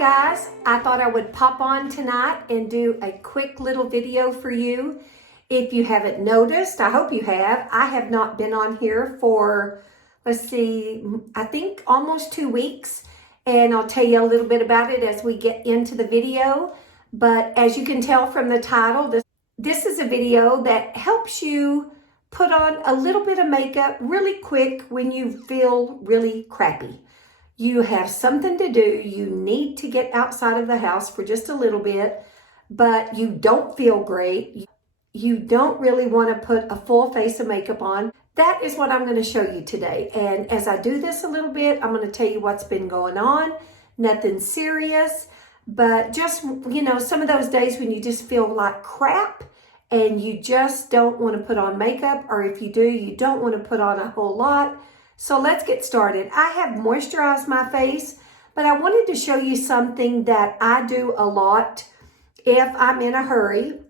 guys, I thought I would pop on tonight and do a quick little video for you. If you haven't noticed, I hope you have. I have not been on here for, let's see, I think almost 2 weeks. And I'll tell you a little bit about it as we get into the video. But as you can tell from the title, this is a video that helps you put on a little bit of makeup really quick when you feel really crappy. You have something to do, you need to get outside of the house for just a little bit, but you don't feel great. You don't really want to put a full face of makeup on. That is what I'm going to show you today. And as I do this a little bit, I'm going to tell you what's been going on. Nothing serious, but just, you know, some of those days when you just feel like crap and you just don't want to put on makeup, or if you do, you don't want to put on a whole lot. So let's get started. I have moisturized my face, but I wanted to show you something that I do a lot if I'm in a hurry.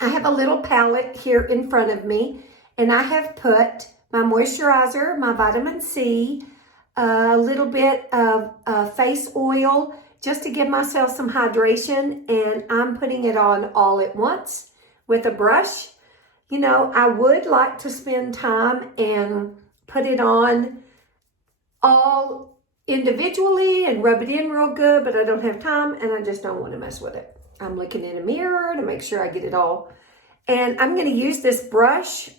I have a little palette here in front of me, and I have put my moisturizer, my vitamin C, a little bit of face oil, just to give myself some hydration, and I'm putting it on all at once with a brush. You know, I would like to spend time and put it on all individually and rub it in real good, but I don't have time and I just don't want to mess with it. I'm looking in a mirror to make sure I get it all. And I'm going to use this brush,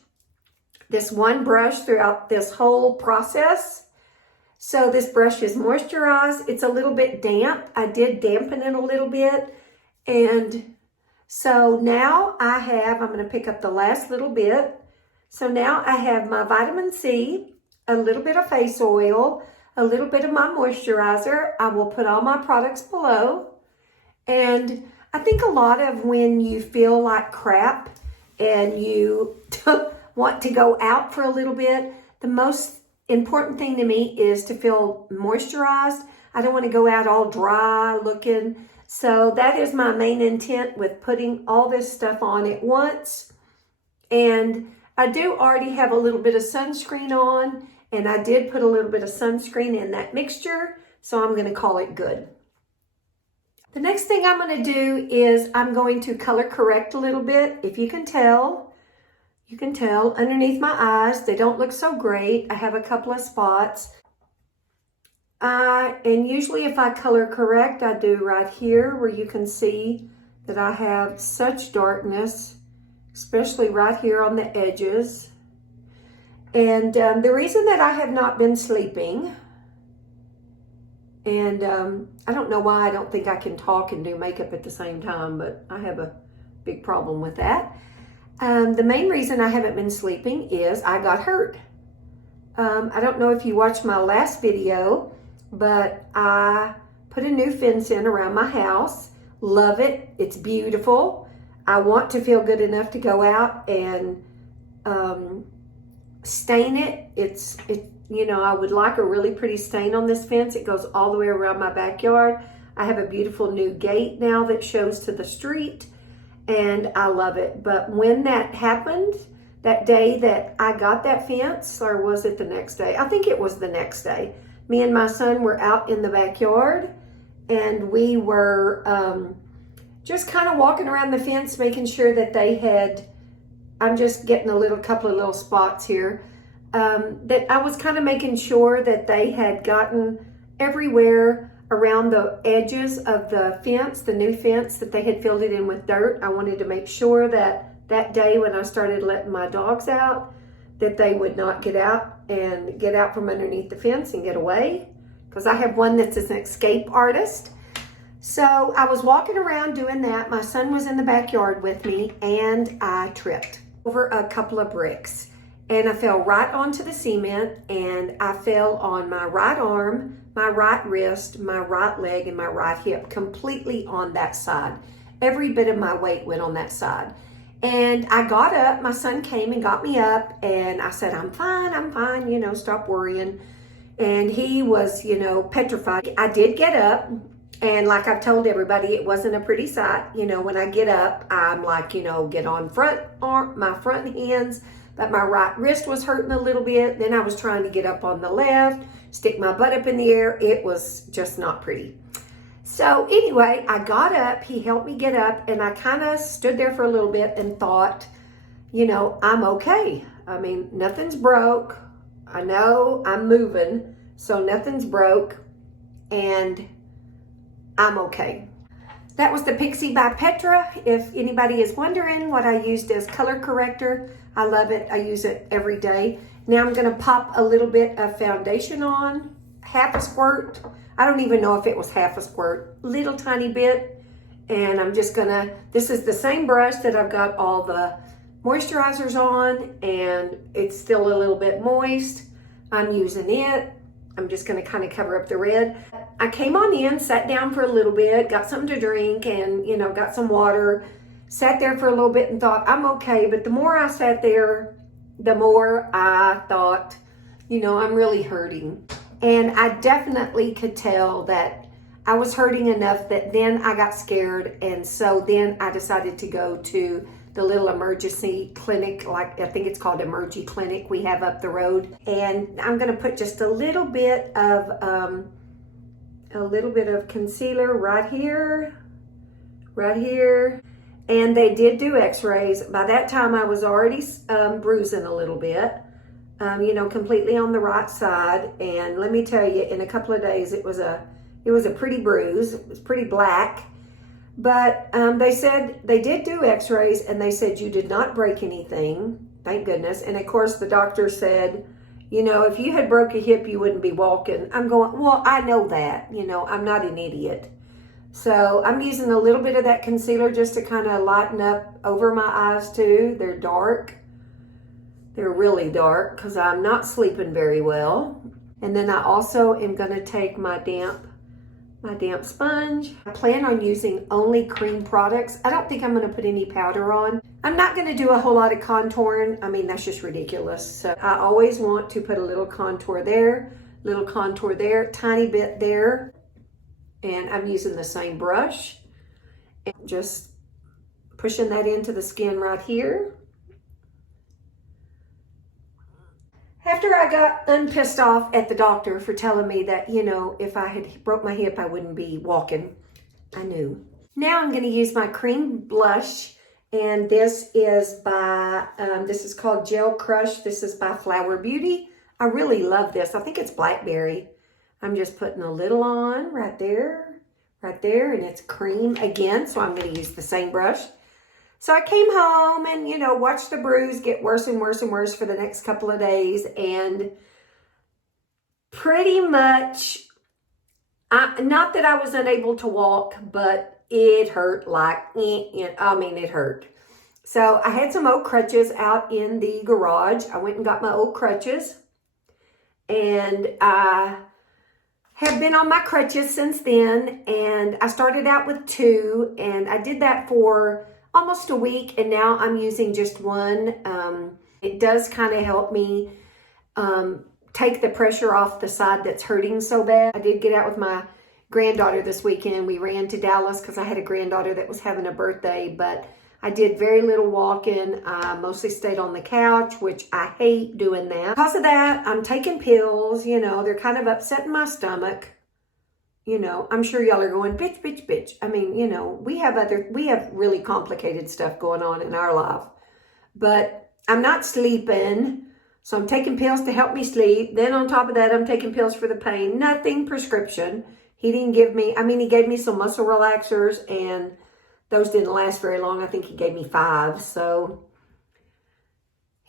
this one brush throughout this whole process. So this brush is moisturized. It's a little bit damp. I did dampen it a little bit. And so now I'm going to pick up the last little bit. So now I have my vitamin C, a little bit of face oil, a little bit of my moisturizer. I will put all my products below. And I think a lot of when you feel like crap and you want to go out for a little bit, the most important thing to me is to feel moisturized. I don't want to go out all dry looking. So that is my main intent with putting all this stuff on at once. And I do already have a little bit of sunscreen on, and I did put a little bit of sunscreen in that mixture, so I'm going to call it good. The next thing I'm going to do is I'm going to color correct a little bit. If you can tell underneath my eyes, they don't look so great. I have a couple of spots. And usually if I color correct, I do right here where you can see that I have such darkness, especially right here on the edges. And the reason that I have not been sleeping, and I don't know why I don't think I can talk and do makeup at the same time, but I have a big problem with that. The main reason I haven't been sleeping is I got hurt. I don't know if you watched my last video, but I put a new fence in around my house. Love it. It's beautiful. I want to feel good enough to go out and stain it. You know, I would like a really pretty stain on this fence. It goes all the way around my backyard. I have a beautiful new gate now that shows to the street, and I love it. But when that happened, that day that I got that fence, or was it the next day? I think it was the next day. Me and my son were out in the backyard, and we were just kind of walking around the fence, making sure that they had, I'm just getting a couple of little spots here, that I was kind of making sure that they had gotten everywhere around the edges of the fence, the new fence, that they had filled it in with dirt. I wanted to make sure that that day when I started letting my dogs out, that they would not get out from underneath the fence and get away, because I have one that's an escape artist. So I was walking around doing that. My son was in the backyard with me, and I tripped over a couple of bricks, and I fell right onto the cement, and I fell on my right arm, my right wrist, my right leg, and my right hip, completely on that side. Every bit of my weight went on that side. And I got up, my son came and got me up, and I said, I'm fine, you know, stop worrying. And he was, you know, petrified. I did get up, and like I've told everybody, it wasn't a pretty sight. You know, when I get up, I'm like, you know, get on my front hands, but my right wrist was hurting a little bit. Then I was trying to get up on the left, stick my butt up in the air. It was just not pretty. So anyway, I got up, he helped me get up, and I kind of stood there for a little bit and thought, you know, I'm okay. I mean, nothing's broke. I know I'm moving, so nothing's broke, and I'm okay. That was the Pixie by Petra. If anybody is wondering what I used as color corrector, I love it. I use it every day. Now I'm gonna pop a little bit of foundation on, half a squirt. I don't even know if it was half a squirt, little tiny bit. And I'm just gonna, this is the same brush that I've got all the moisturizers on, and it's still a little bit moist. I'm using it. I'm just gonna kind of cover up the red. I came on in, sat down for a little bit, got something to drink, and you know, got some water, sat there for a little bit and thought, I'm okay. But the more I sat there, the more I thought, you know, I'm really hurting. And I definitely could tell that I was hurting enough that then I got scared. And so then I decided to go to the little emergency clinic, like I think it's called Emergency Clinic we have up the road. And I'm gonna put just a little bit of concealer right here. And they did do x-rays. By that time I was already bruising a little bit. You know, completely on the right side. And let me tell you, in a couple of days, it was a pretty bruise. It was pretty black. But they said, they did do x-rays, and they said you did not break anything. Thank goodness. And of course, the doctor said, you know, if you had broke a hip, you wouldn't be walking. I'm going, well, I know that. You know, I'm not an idiot. So I'm using a little bit of that concealer just to kind of lighten up over my eyes too. They're dark. They're really dark because I'm not sleeping very well. And then I also am going to take my damp sponge. I plan on using only cream products. I don't think I'm going to put any powder on. I'm not going to do a whole lot of contouring. I mean, that's just ridiculous. So I always want to put a little contour there, tiny bit there. And I'm using the same brush and just pushing that into the skin right here. After I got unpissed off at the doctor for telling me that, you know, if I had broke my hip, I wouldn't be walking. I knew. Now I'm going to use my cream blush, and this is by, this is called Gel Crush. This is by Flower Beauty. I really love this. I think it's Blackberry. I'm just putting a little on right there, and it's cream again, so I'm going to use the same brush. So I came home and, you know, watched the bruise get worse and worse and worse for the next couple of days. And pretty much, not that I was unable to walk, but it hurt like, it hurt. So I had some old crutches out in the garage. I went and got my old crutches. And I have been on my crutches since then. And I started out with 2, and I did that for almost a week, and now I'm using just 1. It does kind of help me take the pressure off the side that's hurting so bad. I did get out with my granddaughter this weekend. We ran to Dallas because I had a granddaughter that was having a birthday, but I did very little walking. I mostly stayed on the couch, which I hate doing that. Because of that, I'm taking pills. You know, they're kind of upsetting my stomach. You know, I'm sure y'all are going, bitch, bitch, bitch. I mean, you know, we have really complicated stuff going on in our life. But I'm not sleeping, so I'm taking pills to help me sleep. Then on top of that, I'm taking pills for the pain. Nothing prescription. He didn't give me, he gave me some muscle relaxers, and those didn't last very long. I think he gave me 5. So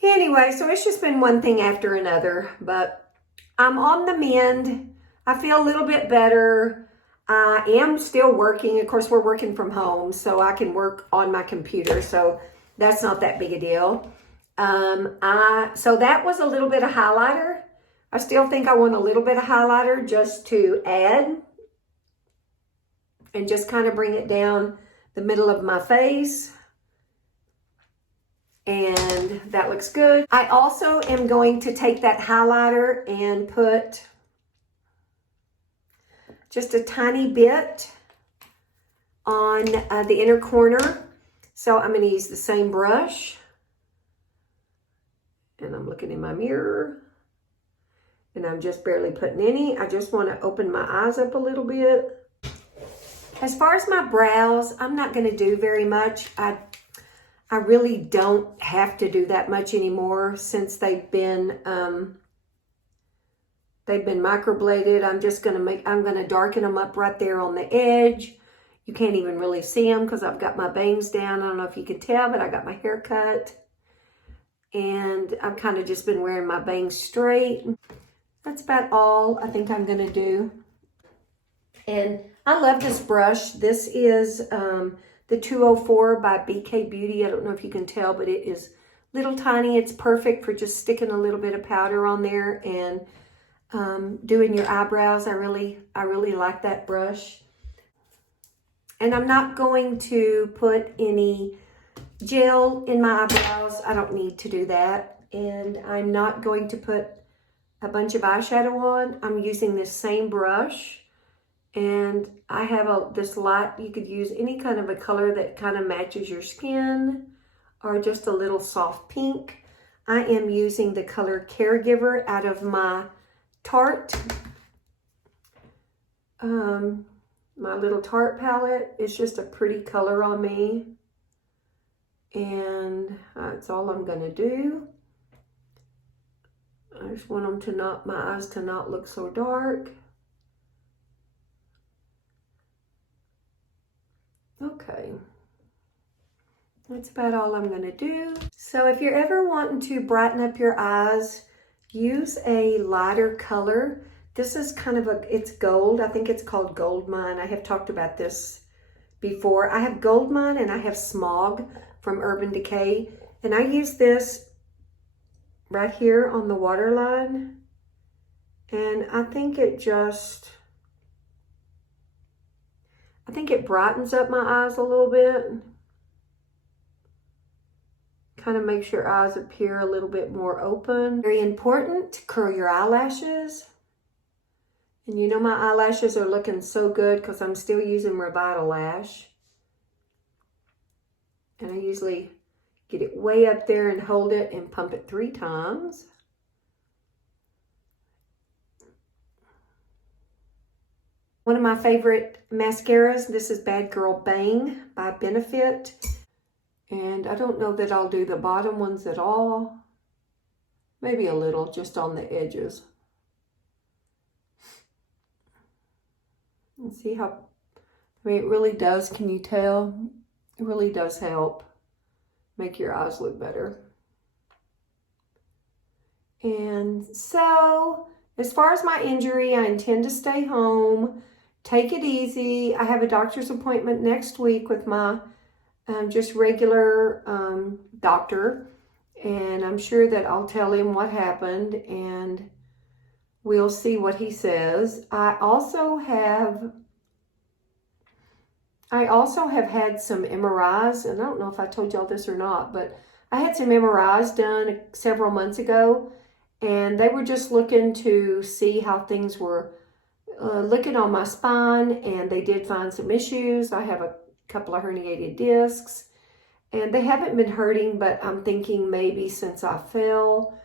anyway, so it's just been one thing after another. But I'm on the mend. I feel a little bit better. I am still working. Of course, we're working from home, so I can work on my computer. So that's not that big a deal. So that was a little bit of highlighter. I still think I want a little bit of highlighter just to add and just kind of bring it down the middle of my face. And that looks good. I also am going to take that highlighter and put just a tiny bit on the inner corner. So I'm going to use the same brush. And I'm looking in my mirror. And I'm just barely putting any. I just want to open my eyes up a little bit. As far as my brows, I'm not going to do very much. I really don't have to do that much anymore since they've been microbladed. I'm going to darken them up right there on the edge. You can't even really see them because I've got my bangs down. I don't know if you can tell, but I got my hair cut. And I've kind of just been wearing my bangs straight. That's about all I think I'm going to do. And I love this brush. This is the 204 by BK Beauty. I don't know if you can tell, but it is little tiny. It's perfect for just sticking a little bit of powder on there and doing your eyebrows. I really like that brush. And I'm not going to put any gel in my eyebrows. I don't need to do that. And I'm not going to put a bunch of eyeshadow on. I'm using this same brush. And I have this light. You could use any kind of a color that kind of matches your skin or just a little soft pink. I am using the color Caregiver out of my Tarte. My little Tarte palette. It's just a pretty color on me. And that's all I'm going to do. I just want my eyes to not look so dark. Okay, that's about all I'm going to do. So if you're ever wanting to brighten up your eyes, use a lighter color. This is kind of it's gold. I think it's called Gold Mine. I have talked about this before. I have Gold Mine and I have SMOG from Urban Decay. And I use this right here on the waterline. And I think it brightens up my eyes a little bit. Kind of makes your eyes appear a little bit more open. Very important to curl your eyelashes. And you know my eyelashes are looking so good because I'm still using Revitalash. And I usually get it way up there and hold it and pump it 3 times. One of my favorite mascaras, this is Bad Girl Bang by Benefit. And I don't know that I'll do the bottom ones at all. Maybe a little, just on the edges. And see how, it really does, can you tell? It really does help make your eyes look better. And so, as far as my injury, I intend to stay home. Take it easy. I have a doctor's appointment next week with my just regular doctor. And I'm sure that I'll tell him what happened and we'll see what he says. I also have had some MRIs, and I don't know if I told y'all this or not, but I had some MRIs done several months ago, and they were just looking to see how things were looking on my spine, and they did find some issues. I have a couple of herniated discs, and they haven't been hurting, but I'm thinking maybe since I fell,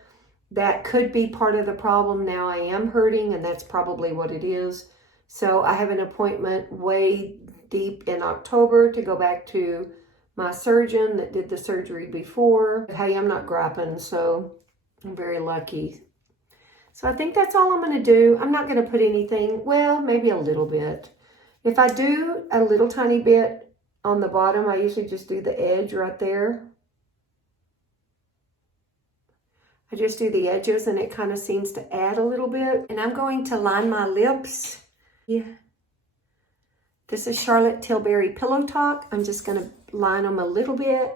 that could be part of the problem. Now I am hurting, and that's probably what it is. So I have an appointment way deep in October to go back to my surgeon that did the surgery before. But hey, I'm not griping, so I'm very lucky. So I think that's all I'm going to do. I'm not going to put anything, well, maybe a little bit. If I do a little tiny bit on the bottom, I usually just do the edge right there. I just do the edges and it kind of seems to add a little bit. And I'm going to line my lips. Yeah. This is Charlotte Tilbury Pillow Talk. I'm just going to line them a little bit.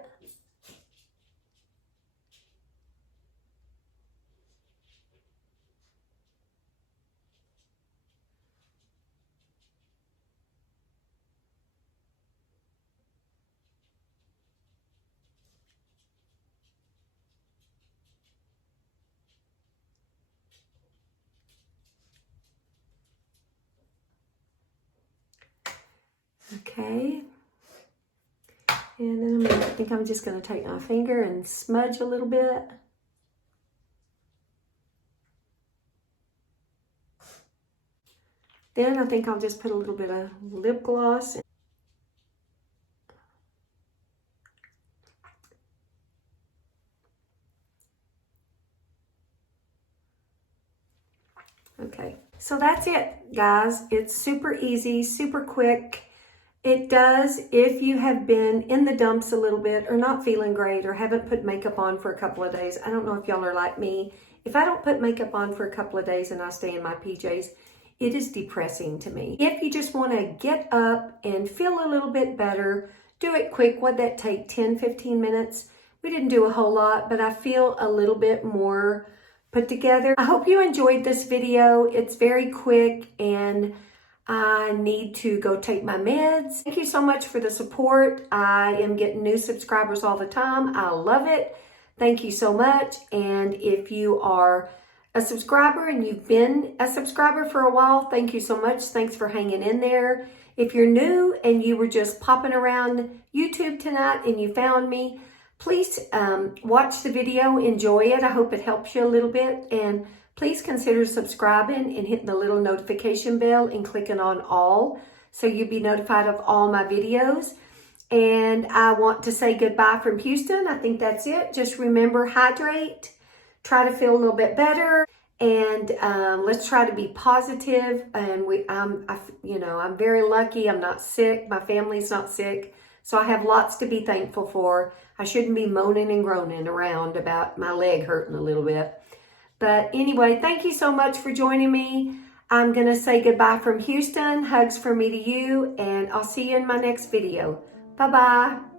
Okay, and then I think I'm just going to take my finger and smudge a little bit. Then I think I'll just put a little bit of lip gloss. Okay, so that's it, guys. It's super easy, super quick. It does, if you have been in the dumps a little bit or not feeling great or haven't put makeup on for a couple of days. I don't know if y'all are like me. If I don't put makeup on for a couple of days and I stay in my PJs, it is depressing to me. If you just want to get up and feel a little bit better, do it quick. What'd that take, 10, 15 minutes? We didn't do a whole lot, but I feel a little bit more put together. I hope you enjoyed this video. It's very quick and I need to go take my meds. Thank you so much for the support. I am getting new subscribers all the time. I love it. Thank you so much. And if you are a subscriber and you've been a subscriber for a while, thank you so much. Thanks for hanging in there. If you're new and you were just popping around YouTube tonight and you found me, please watch the video, enjoy it. I hope it helps you a little bit. And please consider subscribing and hitting the little notification bell and clicking on all so you'll be notified of all my videos. And I want to say goodbye from Houston. I think that's it. Just remember, hydrate, try to feel a little bit better, and let's try to be positive. And I'm very lucky. I'm not sick. My family's not sick. So I have lots to be thankful for. I shouldn't be moaning and groaning around about my leg hurting a little bit. But anyway, thank you so much for joining me. I'm going to say goodbye from Houston. Hugs from me to you. And I'll see you in my next video. Bye-bye.